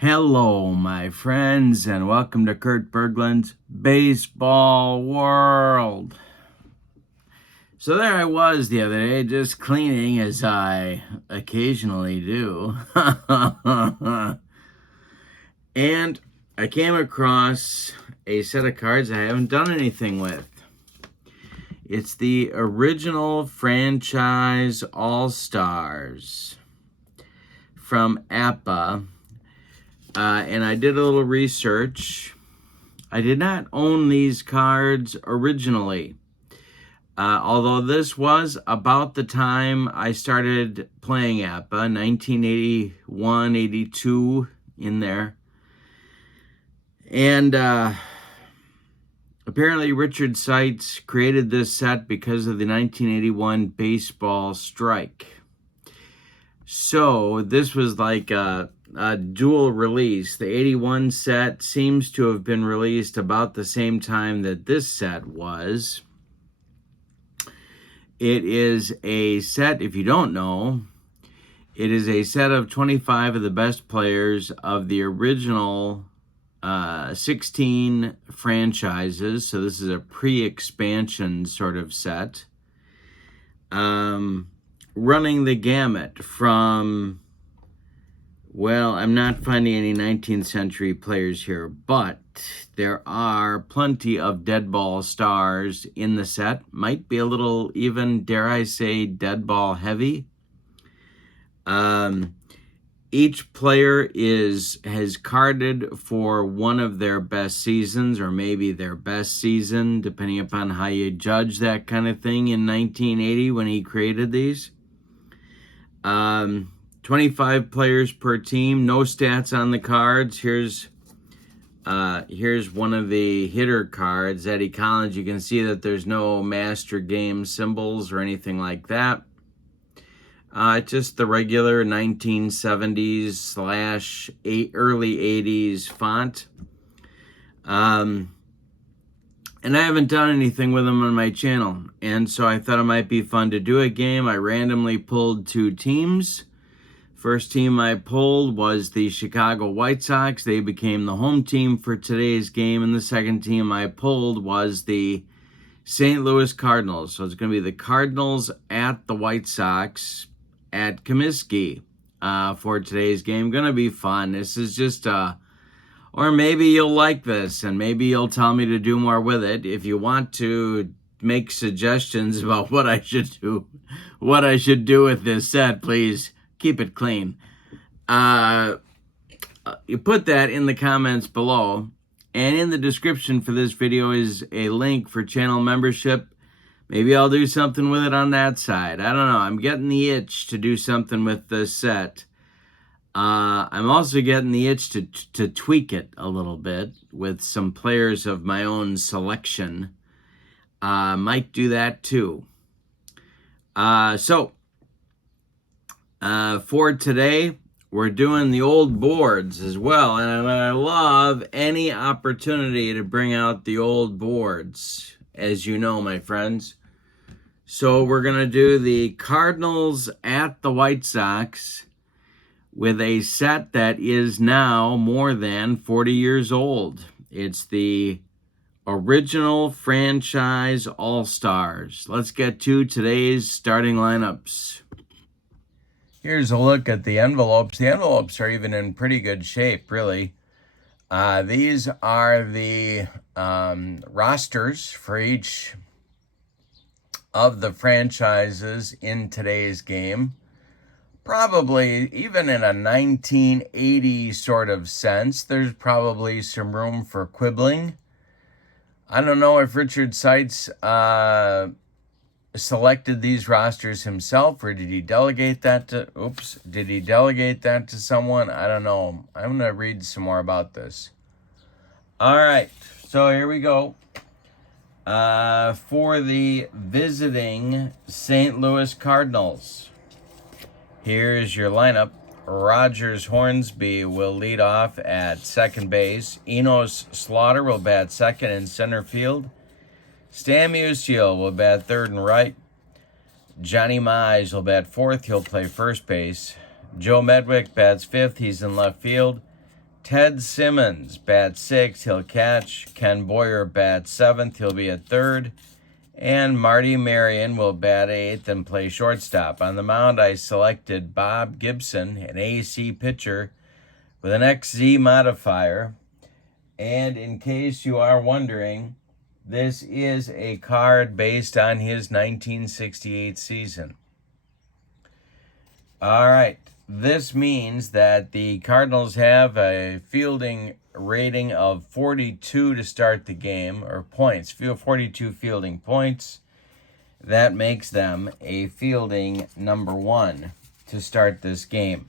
Hello, my friends, and welcome to Kurt Berglund's Baseball World. So there I was the other day, just cleaning as I occasionally do. And I came across a set of cards I haven't done anything with. It's the original franchise All-Stars from APA. And I did a little research. I did not own these cards originally. Although this was about the time I started playing APA, 1981, 82, in there. And apparently Richard Seitz created this set because of the 1981 baseball strike. So this was like a dual release. The 81 set seems to have been released about the same time that this set was. It is a set, if you don't know, it is a set of 25 of the best players of the original 16 franchises. So this is a pre-expansion sort of set. Running the gamut from, well, I'm not finding any 19th century players here, but there are plenty of dead ball stars in the set. Might be a little even, dare I say, dead ball heavy. Each player has carded for one of their best seasons, or maybe their best season, depending upon how you judge that kind of thing, in 1980 when he created these. 25 players per team, no stats on the cards. Here's one of the hitter cards, Eddie Collins. You can see that there's no master game symbols or anything like that. Just the regular 1970s / early 80s font. And I haven't done anything with them on my channel. And so I thought it might be fun to do a game. I randomly pulled two teams. First team I pulled was the Chicago White Sox. They became the home team for today's game. And the second team I pulled was the St. Louis Cardinals. So it's going to be the Cardinals at the White Sox at Comiskey for today's game. Going to be fun. This is just or maybe you'll like this, and maybe you'll tell me to do more with it. If you want to make suggestions about what I should do with this set, please keep it clean. You put that in the comments below, and in the description for this video is a link for channel membership. Maybe I'll do something with it on that side. I don't know. I'm getting the itch to do something with this set. I'm also getting the itch to tweak it a little bit with some players of my own selection. Might do that too. So for today, we're doing the old boards as well. And I love any opportunity to bring out the old boards, as you know, my friends. So we're going to do the Cardinals at the White Sox with a set that is now more than 40 years old. It's the original franchise All-Stars. Let's get to today's starting lineups. Here's a look at the envelopes. The envelopes are even in pretty good shape, really. These are the rosters for each of the franchises in today's game. Probably, even in a 1980 sort of sense, there's probably some room for quibbling. I don't know if Richard Seitz selected these rosters himself, or did he delegate that to, someone? I don't know. I'm going to read some more about this. All right, so here we go. For the visiting St. Louis Cardinals, here's your lineup. Rogers Hornsby will lead off at second base. Enos Slaughter will bat second and center field. Stan Musial will bat third and right. Johnny Mize will bat fourth. He'll play first base. Joe Medwick bats fifth. He's in left field. Ted Simmons, bat 6, he'll catch. Ken Boyer, bat 7th, he'll be at third. And Marty Marion will bat 8th and play shortstop. On the mound, I selected Bob Gibson, an AC pitcher with an XZ modifier. And in case you are wondering, this is a card based on his 1968 season. All right. This means that the Cardinals have a fielding rating of 42 to start the game, or points, 42 fielding points. That makes them a fielding number 1 to start this game.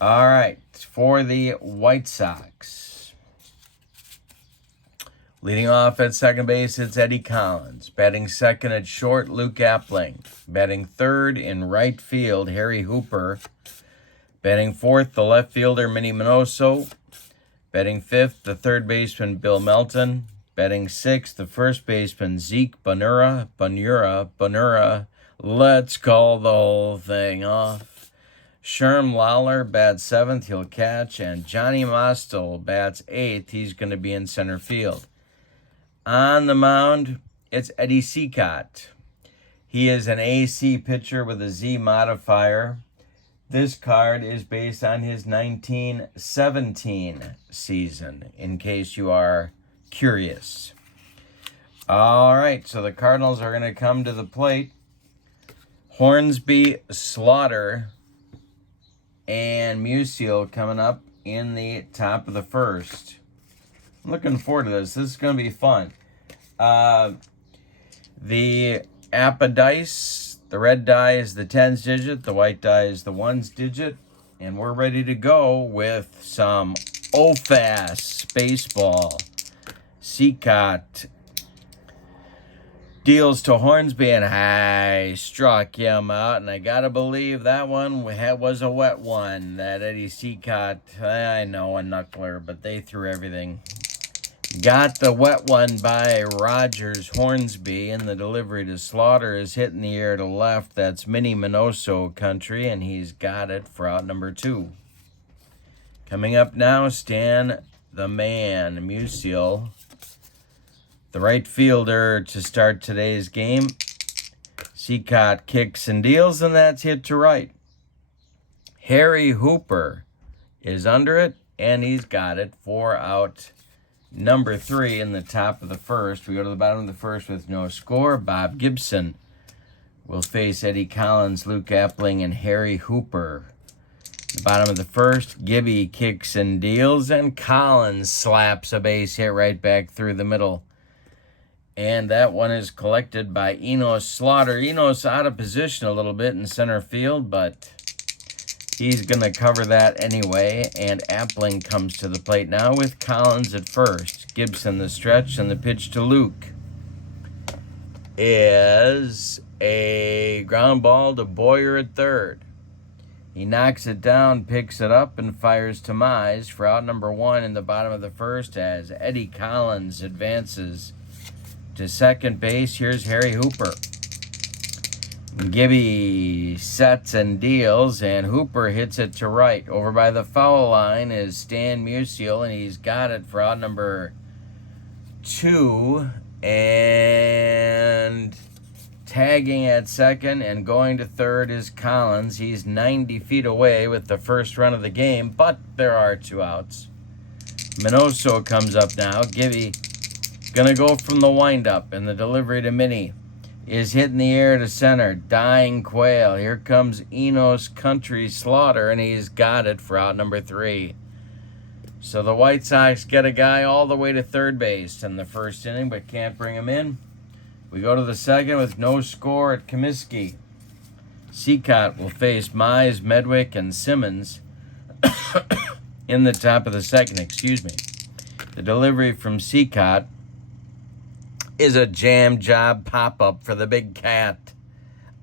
All right, for the White Sox. Leading off at second base, it's Eddie Collins. Batting second at short, Luke Appling. Batting third in right field, Harry Hooper. Batting fourth, the left fielder, Minnie Minoso. Batting fifth, the third baseman, Bill Melton. Batting sixth, the first baseman, Zeke Bonura. Let's call the whole thing off. Sherm Lawler bats seventh, he'll catch. And Johnny Mostel bats eighth, he's going to be in center field. On the mound, it's Eddie Seacott. He is an AC pitcher with a Z modifier. This card is based on his 1917 season, in case you are curious. All right, so the Cardinals are going to come to the plate. Hornsby, Slaughter, and Musial coming up in the top of the first. I'm looking forward to this. This is going to be fun. The APA dice, the red die is the tens digit, the white die is the ones digit, and we're ready to go with some OFAS baseball. Seacott deals to Hornsby, and I struck him out, and I got to believe that one was a wet one. That Eddie Seacott, I know, a knuckler, but they threw everything. Got the wet one by Rogers Hornsby, and the delivery to Slaughter is hitting the air to left. That's Minnie Minoso country, and he's got it for out number 2. Coming up now, Stan the Man Musial, the right fielder to start today's game. Seacott kicks and deals, and that's hit to right. Harry Hooper is under it, and he's got it for out number 3 in the top of the first. We go to the bottom of the first with no score. Bob Gibson will face Eddie Collins, Luke Appling, and Harry Hooper. The bottom of the first, Gibby kicks and deals, and Collins slaps a base hit right back through the middle. And that one is collected by Enos Slaughter. Enos out of position a little bit in center field, but he's going to cover that anyway, and Appling comes to the plate now with Collins at first. Gibson the stretch, and the pitch to Luke is a ground ball to Boyer at third. He knocks it down, picks it up, and fires to Mize for out number 1 in the bottom of the first as Eddie Collins advances to second base. Here's Harry Hooper. Gibby sets and deals, and Hooper hits it to right. Over by the foul line is Stan Musial, and he's got it for out number 2. And tagging at second and going to third is Collins. He's 90 feet away with the first run of the game, but there are 2 outs. Minoso comes up now. Gibby gonna go from the windup, and the delivery to Minnie is hitting the air to center. Dying Quail. Here comes Enos Country Slaughter, and he's got it for out number 3. So the White Sox get a guy all the way to third base in the first inning, but can't bring him in. We go to the second with no score at Comiskey. Seacott will face Mize, Medwick, and Simmons in the top of the second. The delivery from Seacott is a jam job pop-up for the big cat.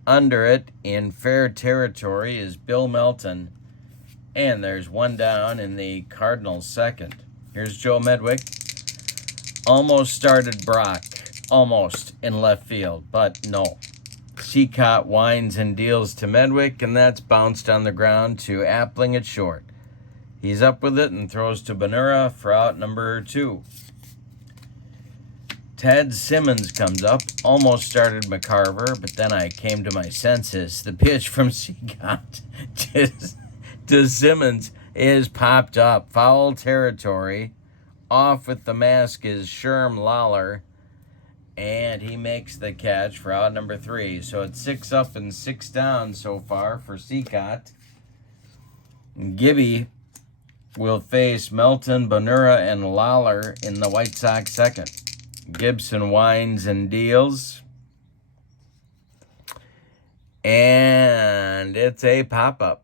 Under it, in fair territory, is Bill Melton. And there's one down in the Cardinals' second. Here's Joe Medwick. Almost started Brock. Almost in left field, but no. Seacott winds and deals to Medwick, and that's bounced on the ground to Appling at short. He's up with it and throws to Bonura for out number 2. Ted Simmons comes up. Almost started McCarver, but then I came to my senses. The pitch from Seacott to Simmons is popped up. Foul territory. Off with the mask is Sherm Lawler. And he makes the catch for out number 3. So it's 6 up and 6 down so far for Seacott. Gibby will face Melton, Bonura, and Lawler in the White Sox second. Gibson winds and deals. And it's a pop-up.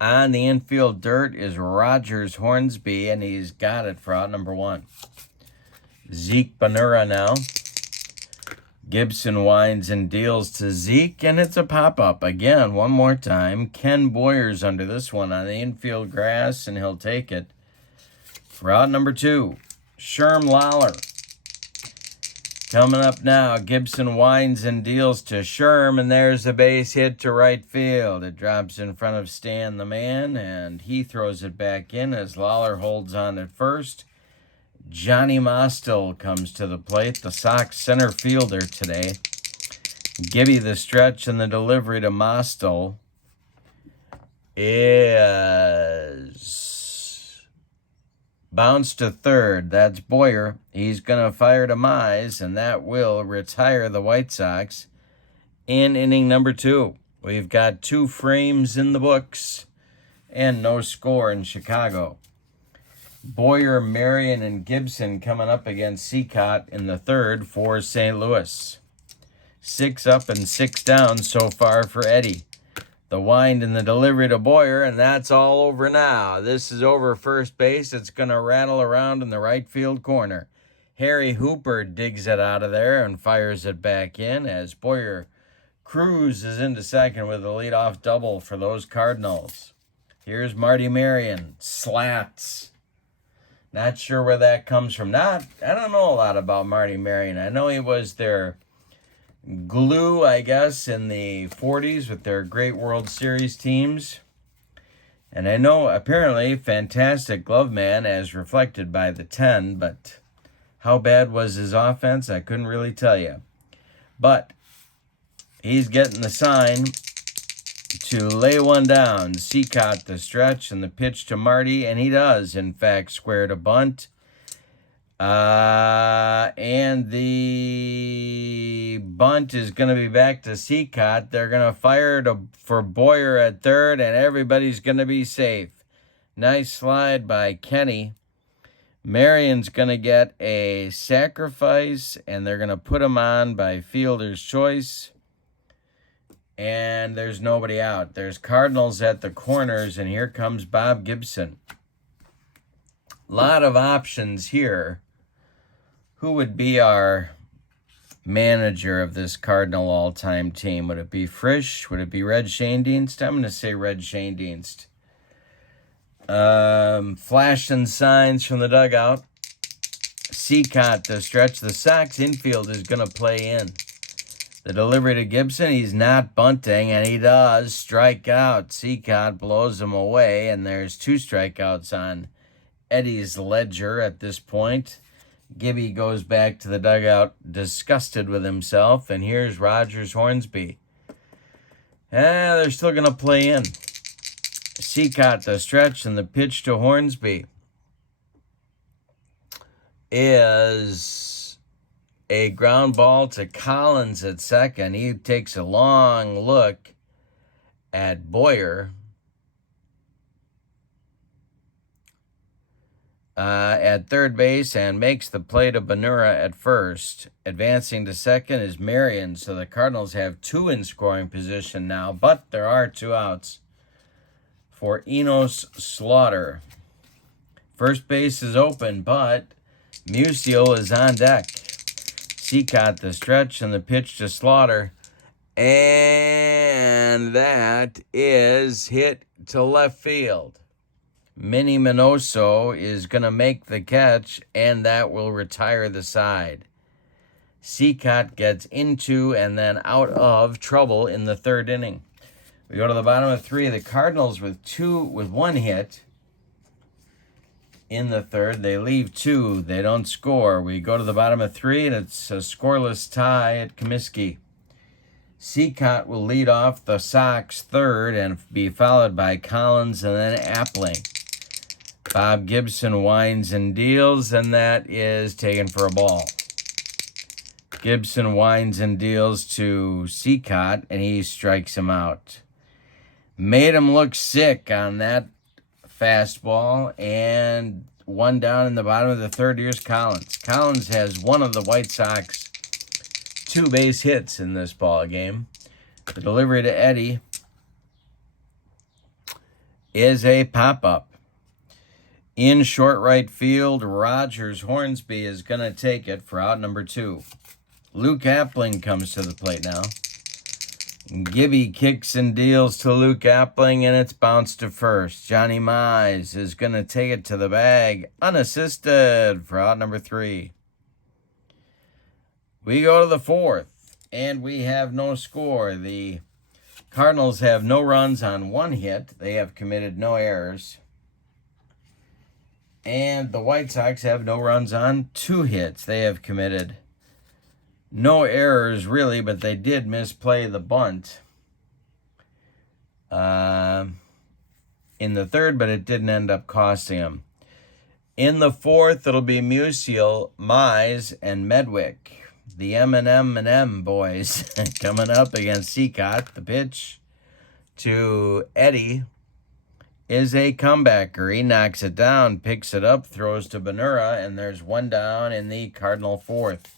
On the infield dirt is Rogers Hornsby, and he's got it for out number 1. Zeke Bonura now. Gibson winds and deals to Zeke, and it's a pop-up. Again, one more time. Ken Boyer's under this one on the infield grass, and he'll take it. For out number 2, Sherm Lawler. Coming up now, Gibson winds and deals to Sherm, and there's a base hit to right field. It drops in front of Stan the man, and he throws it back in as Lawler holds on at first. Johnny Mostel comes to the plate, the Sox center fielder today. Gibby the stretch and the delivery to Mostel is bounced to third. That's Boyer. He's going to fire to Mize, and that will retire the White Sox in inning number 2. We've got 2 frames in the books and no score in Chicago. Boyer, Marion, and Gibson coming up against Seacott in the third for St. Louis. 6 up and 6 down so far for Eddie. The wind and the delivery to Boyer, and that's all over now. This is over first base. It's going to rattle around in the right field corner. Harry Hooper digs it out of there and fires it back in as Boyer cruises into second with a leadoff double for those Cardinals. Here's Marty Marion. Slats. Not sure where that comes from. I don't know a lot about Marty Marion. I know he was their glue, I guess, in the 40s with their great World Series teams. And I know, apparently, fantastic glove man as reflected by the 10, but how bad was his offense? I couldn't really tell you. But he's getting the sign to lay one down. Seacott the stretch and the pitch to Marty, and he does, in fact, square to bunt. And the bunt is going to be back to Seacott. They're going to fire for Boyer at third, and everybody's going to be safe. Nice slide by Kenny. Marion's going to get a sacrifice, and they're going to put him on by fielder's choice. And there's nobody out. There's Cardinals at the corners, and here comes Bob Gibson. A lot of options here. Who would be our manager of this Cardinal all-time team? Would it be Frisch? Would it be Red Schoendienst? I'm going to say Red Schoendienst. Flashing signs from the dugout. Seacott to stretch. The Sox infield is going to play in. The delivery to Gibson, he's not bunting, and he does strike out. Seacott blows him away, and there's 2 strikeouts on Eddie's ledger at this point. Gibby goes back to the dugout disgusted with himself, and here's Rogers Hornsby. They're still going to play in. Seacott the stretch, and the pitch to Hornsby is a ground ball to Collins at second. He takes a long look at Boyer. At third base and makes the play to Bonura at first. Advancing to second is Marion, so the Cardinals have 2 in scoring position now, but there are 2 outs for Enos Slaughter. First base is open, but Musial is on deck. Seacott the stretch and the pitch to Slaughter. And that is hit to left field. Minnie Minoso is going to make the catch, and that will retire the side. Seacott gets into and then out of trouble in the third inning. We go to the bottom of 3. The Cardinals with 1 hit in the third. They leave 2. They don't score. We go to the bottom of 3, and it's a scoreless tie at Comiskey. Seacott will lead off the Sox third and be followed by Collins and then Appling. Bob Gibson winds and deals, and that is taken for a ball. Gibson winds and deals to Seacott, and he strikes him out. Made him look sick on that fastball, and 1 down in the bottom of the third. Here's Collins. Collins has one of the White Sox 2 base hits in this ball game. The delivery to Eddie is a pop-up. In short right field, Rogers Hornsby is going to take it for out number 2. Luke Appling comes to the plate now. Gibby kicks and deals to Luke Appling, and it's bounced to first. Johnny Mize is going to take it to the bag, unassisted, for out number 3. We go to the 4th, and we have no score. The Cardinals have no runs on 1 hit. They have committed no errors. And the White Sox have no runs on 2 hits. They have committed no errors, really, but they did misplay the bunt in the third, but it didn't end up costing them. In the 4th, it'll be Musial, Mize, and Medwick. The M&M boys coming up against Seacott. The pitch to Eddie is a comebacker. He knocks it down, picks it up, throws to Benura, and there's 1 down in the Cardinal 4th.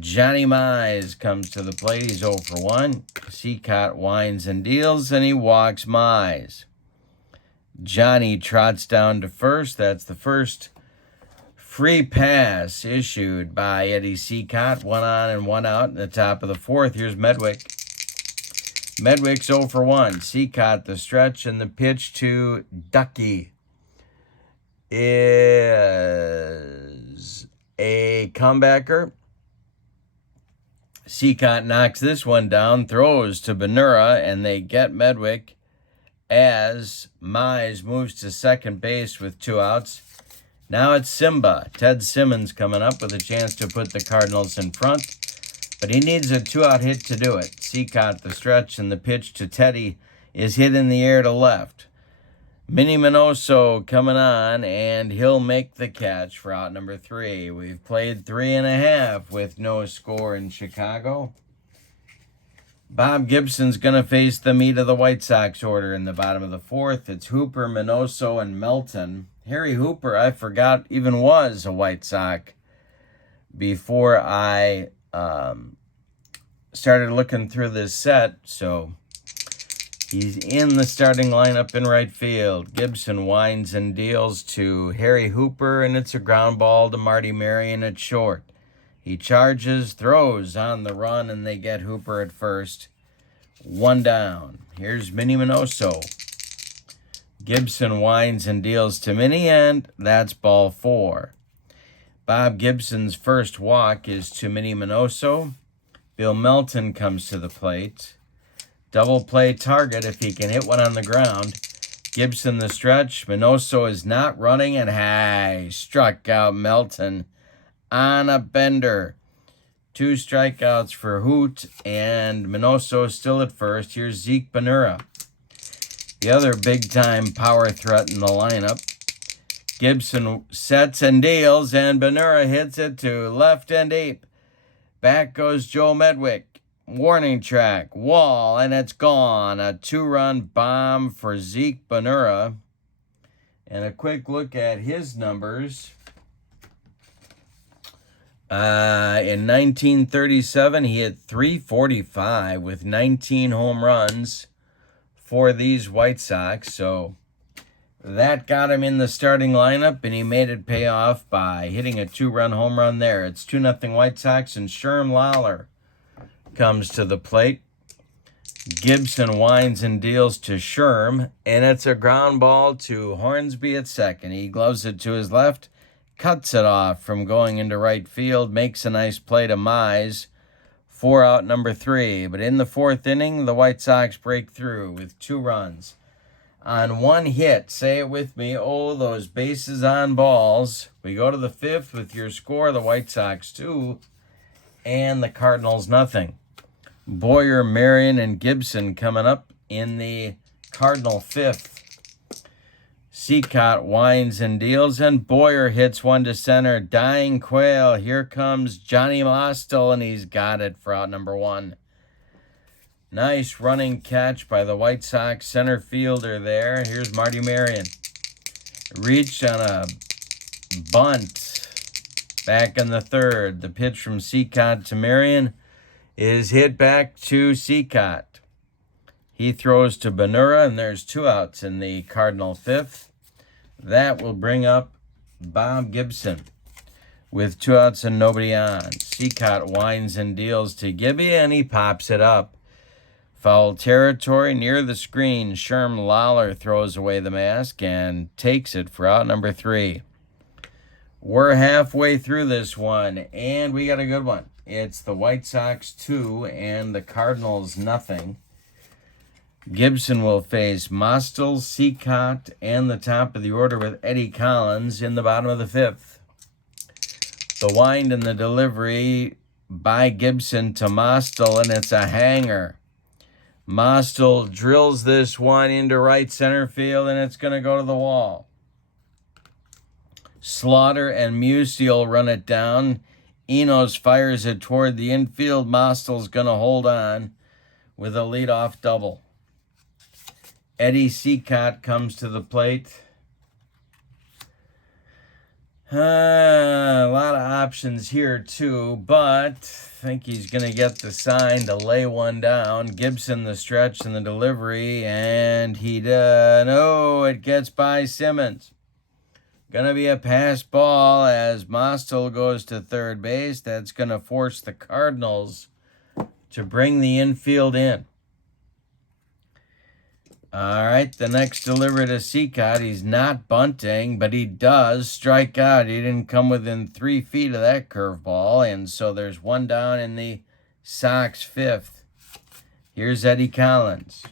Johnny Mize comes to the plate. He's 0 for 1. Seacott winds and deals, and he walks Mize. Johnny trots down to first. That's the first free pass issued by Eddie Seacott. 1 on and 1 out in the top of the 4th. Here's Medwick. Medwick's 0 for 1. Seacott the stretch, and the pitch to Ducky is a comebacker. Seacott knocks this one down, throws to Benura, and they get Medwick as Mize moves to second base with 2 outs. Now it's Simba. Ted Simmons coming up with a chance to put the Cardinals in front, but he needs a 2-out hit to do it. Seacott the stretch, and the pitch to Teddy is hit in the air to left. Minnie Minoso coming on, and he'll make the catch for out number 3. We've played 3.5 with no score in Chicago. Bob Gibson's going to face the meat of the White Sox order in the bottom of the 4th. It's Hooper, Minoso, and Melton. Harry Hooper, I forgot, even was a White Sox before I started looking through this set, so he's in the starting lineup in right field. Gibson winds and deals to Harry Hooper, and it's a ground ball to Marty Marion at short. He charges, throws on the run, and they get Hooper at first. 1 down. Here's Minnie Minoso. Gibson winds and deals to Minnie, and that's ball 4. Bob Gibson's first walk is to Minnie Minoso. Bill Melton comes to the plate. Double play target if he can hit one on the ground. Gibson the stretch. Minoso is not running, and struck out Melton on a bender. 2 strikeouts for Hoot, and Minoso still at first. Here's Zeke Benura, the other big-time power threat in the lineup. Gibson sets and deals, and Benura hits it to left and deep. Back goes Joe Medwick. Warning track, wall, and it's gone. A 2-run bomb for Zeke Benura. And a quick look at his numbers. In 1937, he hit .345 with 19 home runs for these White Sox. So that got him in the starting lineup, and he made it pay off by hitting a 2-run home run there. It's 2-0 White Sox, and Sherm Lawler comes to the plate. Gibson winds and deals to Sherm, and it's a ground ball to Hornsby at second. He gloves it to his left, cuts it off from going into right field, makes a nice play to Mize 4 out, number 3. But in the 4th inning, the White Sox break through with 2 runs on 1 hit. Say it with me. Oh, those bases on balls. We go to the 5th with your score, the White Sox 2 and the Cardinals nothing. Boyer, Marion, and Gibson coming up in the Cardinal 5th. Seacott winds and deals, and Boyer hits one to center. Dying Quail. Here comes Johnny Mostel, and he's got it for out number 1. Nice running catch by the White Sox center fielder there. Here's Marty Marion. Reached on a bunt back in the 3rd. The pitch from Seacott to Marion is hit back to Seacott. He throws to Benura, and there's 2 outs in the Cardinal 5th. That will bring up Bob Gibson with 2 outs and nobody on. Seacott winds and deals to Gibby, and he pops it up. Foul territory near the screen. Sherm Lawler throws away the mask and takes it for out number 3. We're halfway through this one, and we got a good one. It's the White Sox 2 and the Cardinals nothing. Gibson will face Mostel, Seacott, and the top of the order with Eddie Collins in the bottom of the 5th. The wind and the delivery by Gibson to Mostel, and it's a hanger. Mostel drills this one into right center field, and it's going to go to the wall. Slaughter and Musial run it down. Enos fires it toward the infield. Mostel's going to hold on with a leadoff double. Eddie Seacott comes to the plate. A lot of options here, too, but I think he's going to get the sign to lay one down. Gibson the stretch and the delivery, and he does. No, it gets by Simmons. Going to be a pass ball as Mostel goes to third base. That's going to force the Cardinals to bring the infield in. All right, the next delivery to Seacott. He's not bunting, but he does strike out. He didn't come within 3 feet of that curveball, and so there's 1 down in the Sox 5th. Here's Eddie Collins.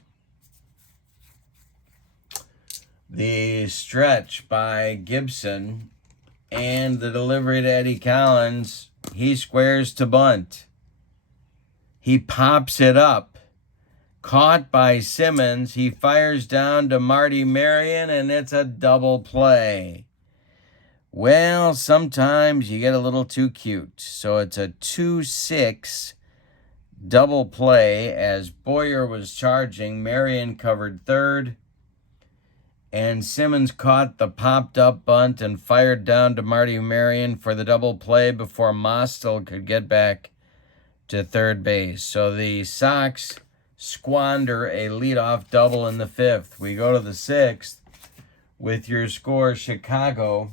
The stretch by Gibson and the delivery to Eddie Collins. He squares to bunt. He pops it up. Caught by Simmons. He fires down to Marty Marion, and it's a double play. Well, sometimes you get a little too cute. So it's a 2-6 double play as Boyer was charging. Marion covered third, and Simmons caught the popped-up bunt and fired down to Marty Marion for the double play before Mostel could get back to third base. So the Sox squander a leadoff double in the 5th. We go to the 6th with your score Chicago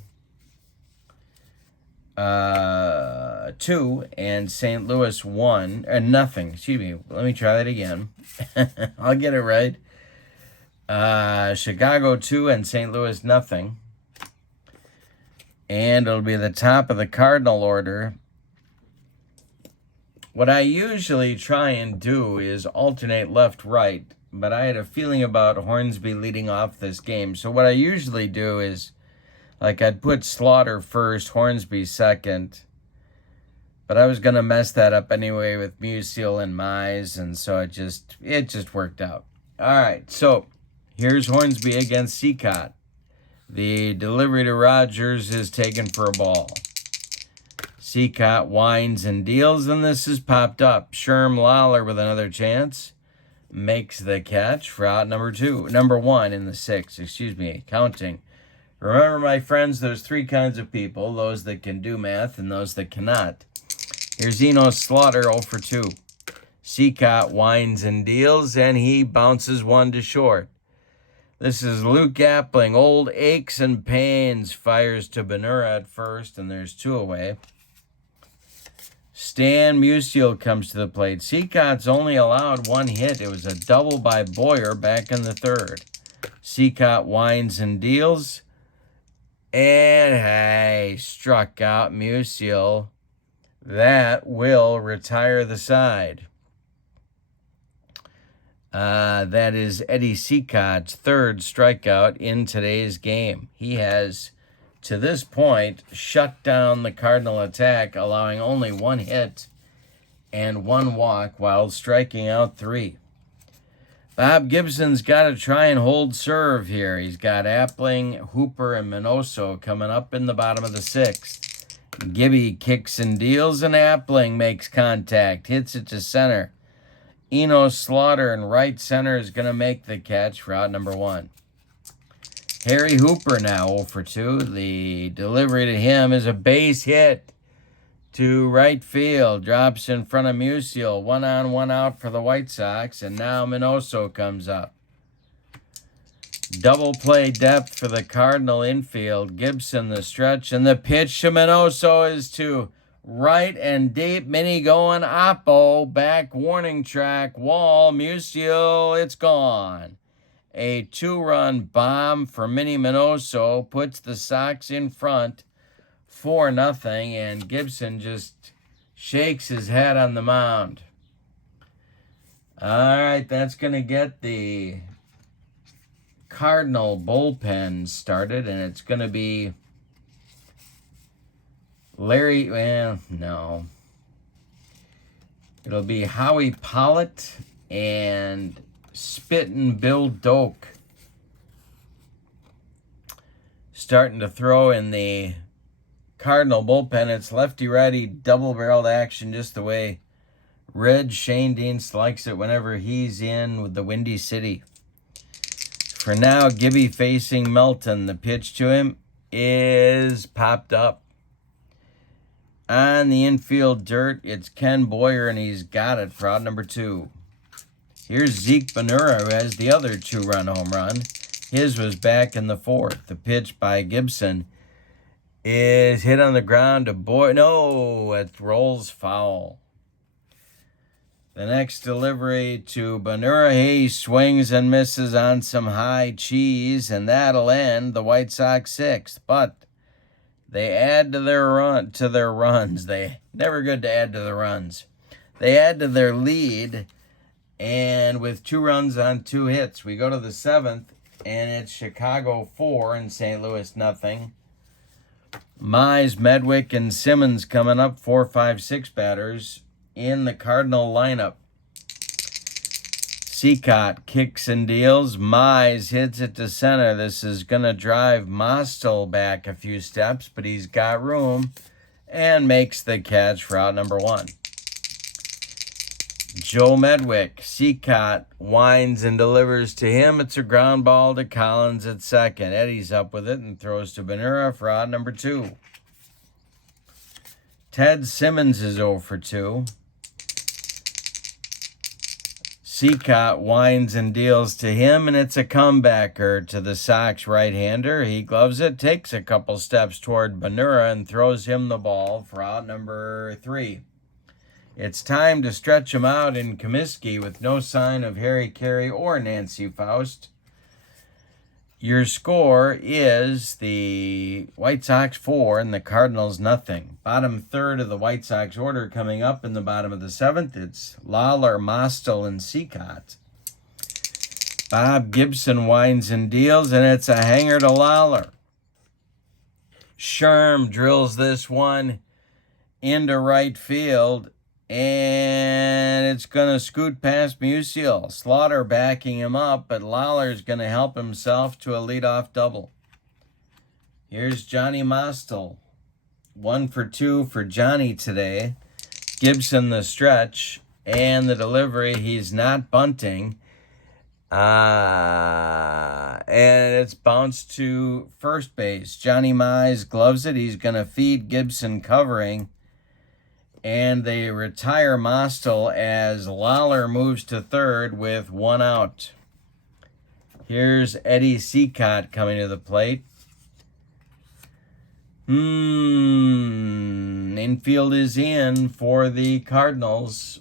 2 and St. Louis 1 and nothing. Excuse me. Let me try that again. I'll get it right. Chicago 2 and St. Louis nothing. And it'll be the top of the Cardinal order. What I usually try and do is alternate left-right, but I had a feeling about Hornsby leading off this game. So what I usually do is, like, I'd put Slaughter first, Hornsby second, but I was going to mess that up anyway with Musial and Mize, and so it just worked out. All right, so here's Hornsby against Seacott. The delivery to Rogers is taken for a ball. Seacott winds and deals, and this is popped up. Sherm Lawler with another chance makes the catch for out number 1 in the 6th, counting. Remember, my friends, there's 3 kinds of people, those that can do math and those that cannot. Here's Enos Slaughter 0 for 2. Seacott winds and deals, and he bounces one to short. This is Luke Appling. Old aches and pains fires to Benura at first, and there's 2 away. Stan Musial comes to the plate. Seacott's only allowed 1 hit. It was a double by Boyer back in the 3rd. Seacott winds and deals. And, hey, struck out Musial. That will retire the side. That is Eddie Seacott's third strikeout in today's game. He has, to this point, shut down the Cardinal attack, allowing only one hit and one walk while striking out 3. Bob Gibson's got to try and hold serve here. He's got Appling, Hooper, and Minoso coming up in the bottom of the 6th. Gibby kicks and deals, and Appling makes contact, hits it to center. Eno Slaughter in right center is going to make the catch for out number 1. Harry Hooper now 0 for 2. The delivery to him is a base hit to right field. Drops in front of Musial. 1 on, 1 out for the White Sox. And now Minoso comes up. Double play depth for the Cardinal infield. Gibson the stretch. And the pitch to Minoso is to right and deep. Mini going. Oppo. Back warning track. Wall. Musial. It's gone. A 2-run bomb for Minnie Minoso puts the Sox in front 4-0, and Gibson just shakes his head on the mound. All right, that's going to get the Cardinal bullpen started, and it's going to be no. It'll be Howie Pollitt and Spittin' Bill Doak starting to throw in the Cardinal bullpen. It's lefty-righty double-barreled action, just the way Red Shane Deans likes it whenever he's in with the Windy City. For now, Gibby facing Melton. The pitch to him is popped up. On the infield dirt, it's Ken Boyer, and he's got it for out number 2. Here's Zeke Benura, who has the other 2-run home run. His was back in the 4th. The pitch by Gibson is hit on the ground to Boyer. No, it rolls foul. The next delivery to Benura. He swings and misses on some high cheese, and that'll end the White Sox 6th. But they add to their runs. They never good to add to the runs. They add to their lead. And with 2 runs on 2 hits, we go to the 7th, and it's Chicago 4 and St. Louis nothing. Mize, Medwick, and Simmons coming up, 4, 5, 6 batters in the Cardinal lineup. Seacott kicks and deals. Mize hits it to center. This is going to drive Mostel back a few steps, but he's got room and makes the catch for out number 1. Joe Medwick, Seacott winds and delivers to him. It's a ground ball to Collins at second. Eddie's up with it and throws to Benura for out number 2. Ted Simmons is 0 for 2. Seacott winds and deals to him, and it's a comebacker to the Sox right-hander. He gloves it, takes a couple steps toward Benura, and throws him the ball for out number 3. It's time to stretch him out in Comiskey with no sign of Harry Carey or Nancy Faust. Your score is the White Sox 4 and the Cardinals nothing. Bottom third of the White Sox order coming up in the bottom of the 7th. It's Lawler, Mostel, and Seacott. Bob Gibson winds and deals, and it's a hanger to Lawler. Sherm drills this one into right field, and it's going to scoot past Musial. Slaughter backing him up, but Lawler's going to help himself to a leadoff double. Here's Johnny Mostel. 1 for 2 for Johnny today. Gibson the stretch, and the delivery. He's not bunting. And it's bounced to first base. Johnny Mize gloves it. He's going to feed Gibson covering. And they retire Mostel as Lawler moves to third with 1 out. Here's Eddie Seacott coming to the plate. Infield is in for the Cardinals.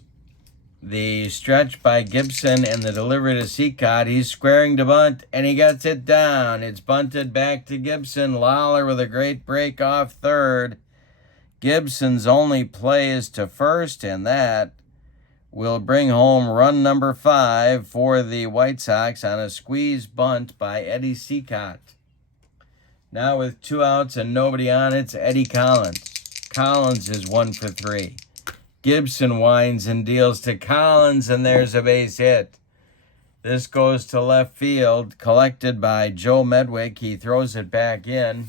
The stretch by Gibson and the delivery to Seacott. He's squaring to bunt, and he gets it down. It's bunted back to Gibson. Lawler with a great break off third. Gibson's only play is to first, and that will bring home run number 5 for the White Sox on a squeeze bunt by Eddie Cicotte. Now with 2 outs and nobody on, it's Eddie Collins. Collins is 1 for 3. Gibson winds and deals to Collins, and there's a base hit. This goes to left field, collected by Joe Medwick. He throws it back in,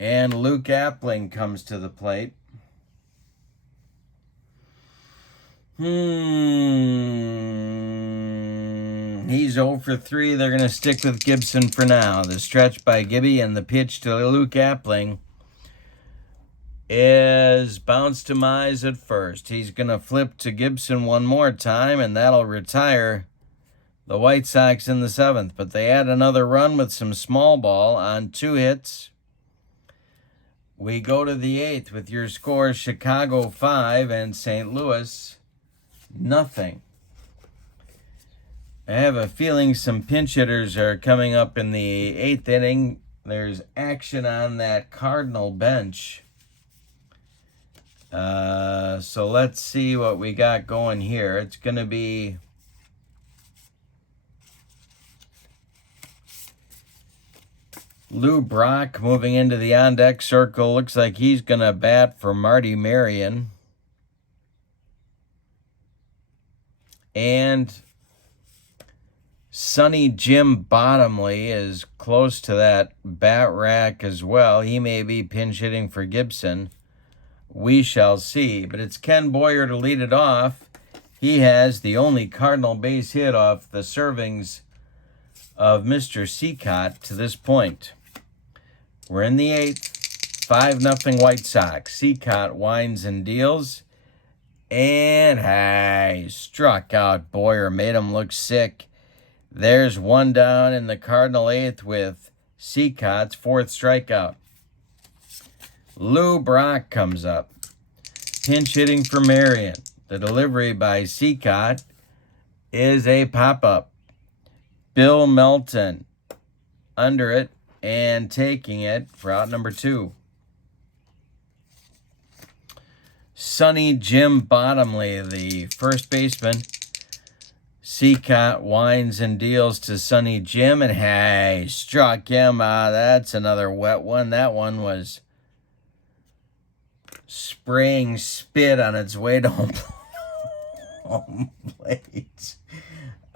and Luke Appling comes to the plate. He's 0 for 3. They're going to stick with Gibson for now. The stretch by Gibby and the pitch to Luke Appling is bounced to Mize at first. He's going to flip to Gibson one more time, and that'll retire the White Sox in the 7th. But they add another run with some small ball on 2 hits. We go to the 8th with your scores: Chicago 5 and St. Louis nothing. I have a feeling some pinch hitters are coming up in the 8th inning. There's action on that Cardinal bench. So let's see what we got going here. It's going to be Lou Brock moving into the on-deck circle. Looks like he's going to bat for Marty Marion. And Sonny Jim Bottomley is close to that bat rack as well. He may be pinch hitting for Gibson. We shall see. But it's Ken Boyer to lead it off. He has the only Cardinal base hit off the servings of Mr. Cicotte to this point. We're in the 8th. 5-0 White Sox. Cicotte winds and deals. And he struck out Boyer, made him look sick. There's 1 down in the Cardinal 8th with Cicotte's 4th strikeout. Lou Brock comes up. Pinch hitting for Marion. The delivery by Cicotte is a pop-up. Bill Melton under it and taking it for out number 2. Sonny Jim Bottomley, the first baseman. Cicotte winds and deals to Sonny Jim, and he struck him. That's another wet one. That one was spraying spit on its way to home plate.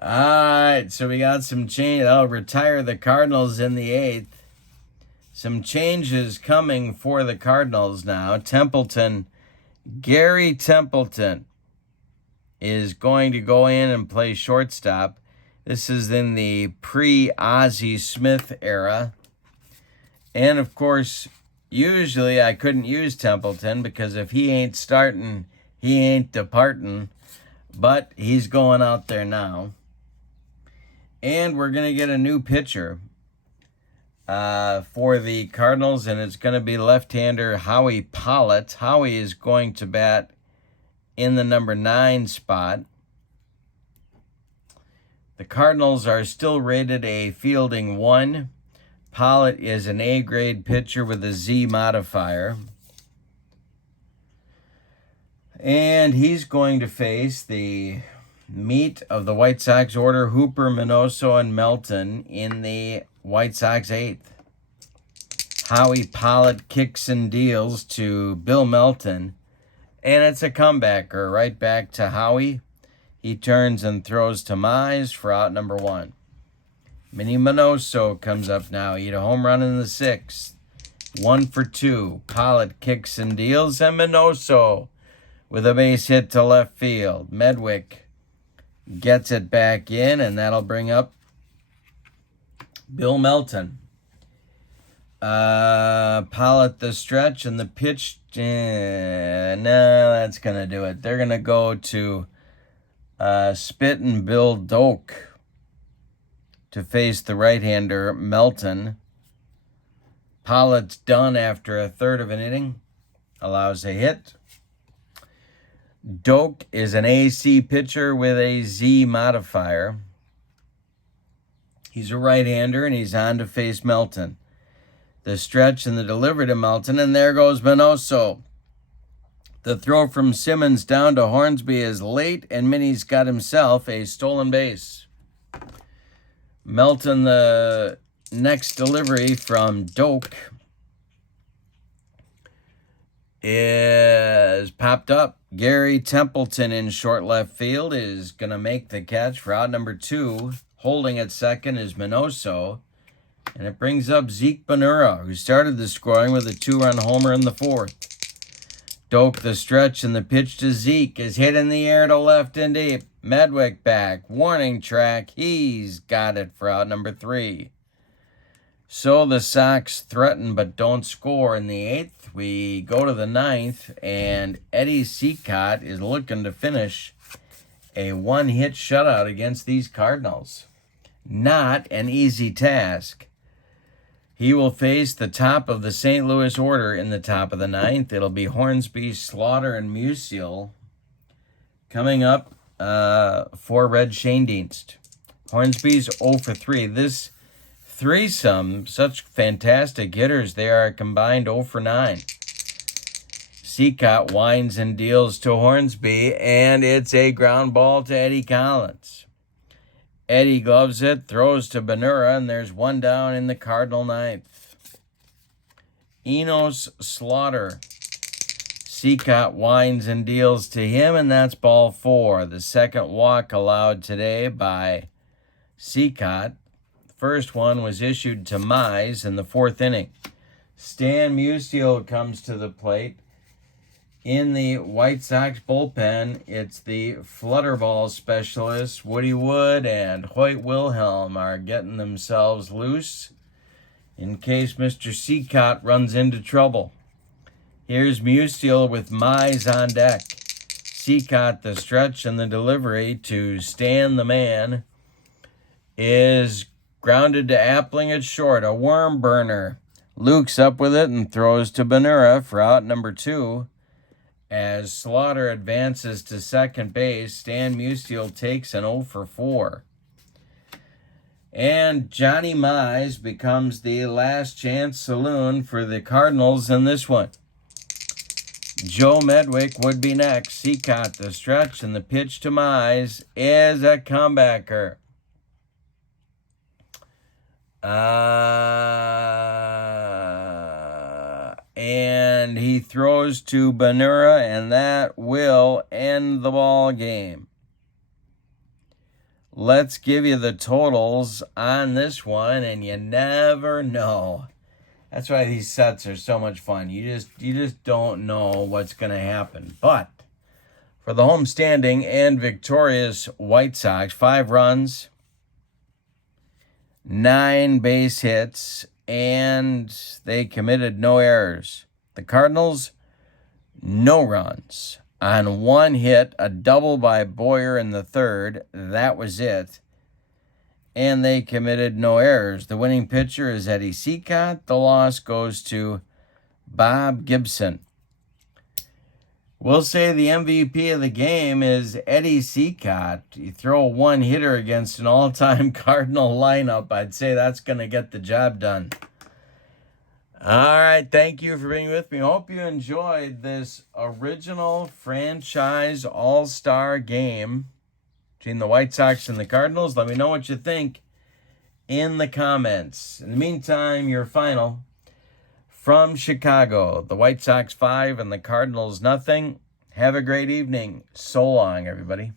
All right, so we got some change. That'll retire the Cardinals in the 8th. Some changes coming for the Cardinals now. Gary Templeton is going to go in and play shortstop. This is in the pre-Ozzie Smith era. And, of course, usually I couldn't use Templeton because if he ain't starting, he ain't departing. But he's going out there now. And we're going to get a new pitcher for the Cardinals, and it's going to be left-hander Howie Pollitt. Howie is going to bat in the number 9 spot. The Cardinals are still rated a fielding 1. Pollitt is an A-grade pitcher with a Z modifier. And he's going to face the meat of the White Sox order, Hooper, Minoso, and Melton in the White Sox 8th. Howie Pollitt kicks and deals to Bill Melton, and it's a comebacker right back to Howie. He turns and throws to Mize for out number 1. Minnie Minoso comes up now. He hit a home run in the 6th. 1 for 2. Pollitt kicks and deals, and Minoso with a base hit to left field. Medwick gets it back in, and that'll bring up Bill Melton. Pollitt the stretch, and the pitch. No, that's going to do it. They're going to go to Spittin' Bill Doak to face the right-hander Melton. Pollitt's done after a third of an inning. Allows a hit. Doak is an AC pitcher with a Z modifier. He's a right-hander, and he's on to face Melton. The stretch and the delivery to Melton, and there goes Minoso. The throw from Simmons down to Hornsby is late, and Minnie's got himself a stolen base. Melton, the next delivery from Doak is popped up. Gary Templeton in short left field is going to make the catch for out number 2. Holding at second is Minoso. And it brings up Zeke Benura, who started the scoring with a 2-run homer in the 4th. Doak, the stretch, and the pitch to Zeke is hit in the air to left and deep. Medwick back. Warning track. He's got it for out number 3. So the Sox threaten but don't score in the 8th. We go to the 9th, and Eddie Seacott is looking to finish a one-hit shutout against these Cardinals. Not an easy task. He will face the top of the St. Louis order in the top of the 9th. It'll be Hornsby, Slaughter, and Musial coming up for Red Schoendienst. Hornsby's 0 for 3. This threesome, such fantastic hitters, they are combined 0 for 9. Seacott winds and deals to Hornsby, and it's a ground ball to Eddie Collins. Eddie gloves it, throws to Benura, and there's one down in the Cardinal 9th. Enos Slaughter. Seacott winds and deals to him, and that's ball 4. The second walk allowed today by Seacott. The first one was issued to Mize in the 4th inning. Stan Musial comes to the plate. In the White Sox bullpen, it's the flutterball specialists. Woody Wood and Hoyt Wilhelm are getting themselves loose in case Mr. Seacott runs into trouble. Here's Musial with Mize on deck. Seacott, the stretch and the delivery to Stan the man, is grounded to Appling at short. A worm burner. Luke's up with it and throws to Benura for out number 2. As Slaughter advances to second base, Stan Musial takes an 0 for 4. And Johnny Mize becomes the last chance saloon for the Cardinals in this one. Joe Medwick would be next. Seacott, the stretch, and the pitch to Mize is a comebacker. And he throws to Benura, and that will end the ball game. Let's give you the totals on this one, and you never know. That's why these sets are so much fun. You just don't know what's going to happen. But for the homestanding and victorious White Sox, 5 runs, 9 base hits, and they committed no errors. The Cardinals, no runs. On 1 hit, a double by Boyer in the 3rd. That was it. And they committed no errors. The winning pitcher is Eddie Seacott. The loss goes to Bob Gibson. We'll say the MVP of the game is Eddie Seacott. You throw a one-hitter against an all-time Cardinal lineup, I'd say that's going to get the job done. All right, thank you for being with me. Hope you enjoyed this original franchise all-star game between the White Sox and the Cardinals. Let me know what you think in the comments. In the meantime, your final from Chicago, the White Sox 5 and the Cardinals nothing. Have a great evening. So long, everybody.